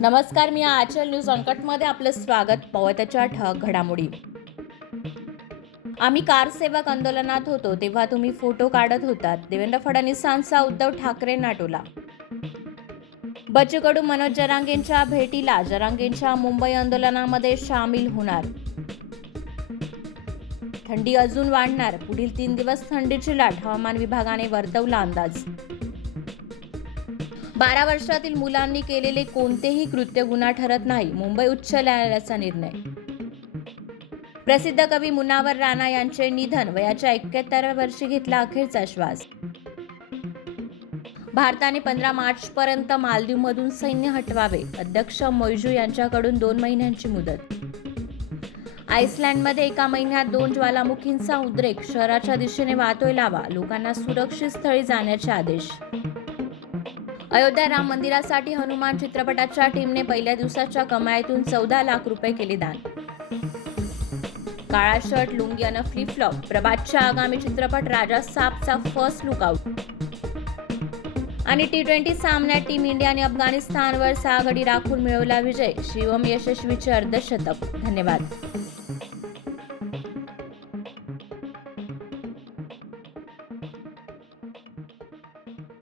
नमस्कार, मी आचल न्यूज अनकटमध्ये आपलं स्वागत. पावत्याच्या ठळक घडामोडी. आम्ही कार सेवक आंदोलनात होतो तेव्हा तुम्ही फोटो काढत होतात. देवेंद्र फडणवीसांचा उद्धव ठाकरेंना टोला. बच्चू कडू मनोज जरांगेंच्या भेटीला, जरांगेंच्या मुंबई आंदोलनामध्ये सामील होणार. थंडी अजून वाढणार, पुढील 3 दिवस थंडीची लाट, हवामान विभागाने वर्तवला अंदाज. 12 वर्षातील मुलांनी केलेले कोणतेही कृत्य गुन्हा ठरत नाही, मुंबई उच्च न्यायालयाचा निर्णय. प्रसिद्ध कवी मुनावर राणा यांचे निधन, वयाच्या 71व्या वर्षी घेतला अखेरचा श्वास. भारताने 15 मार्चपर्यंत मालदीवमधून सैन्य हटवावे, अध्यक्ष मोइजू यांच्याकडून 2 महिन्यांची मुदत. आइसलँडमध्ये एका महिन्यात 2 ज्वालामुखींचा उद्रेक, शहराच्या दिशेने वाहतोय लावा, लोकांना सुरक्षित स्थळी जाण्याचे आदेश. अयोध्या राम मंदिरासाठी हनुमान चित्रपटाच्या टीमने पहिल्या दिवसाच्या कमाईतून 14 लाख रुपये केले दान. काळा शर्ट, लुंगी आणि फ्लिप फ्लॉप, प्रभातच्या आगामी चित्रपट राजा साबचा फर्स्ट लुक आउट. आणि T20 सामन्यात टीम इंडियाने अफगाणिस्तानवर 6 गडी राखून मिळवला विजय, शिवम यशस्वीचे अर्धशतक. धन्यवाद.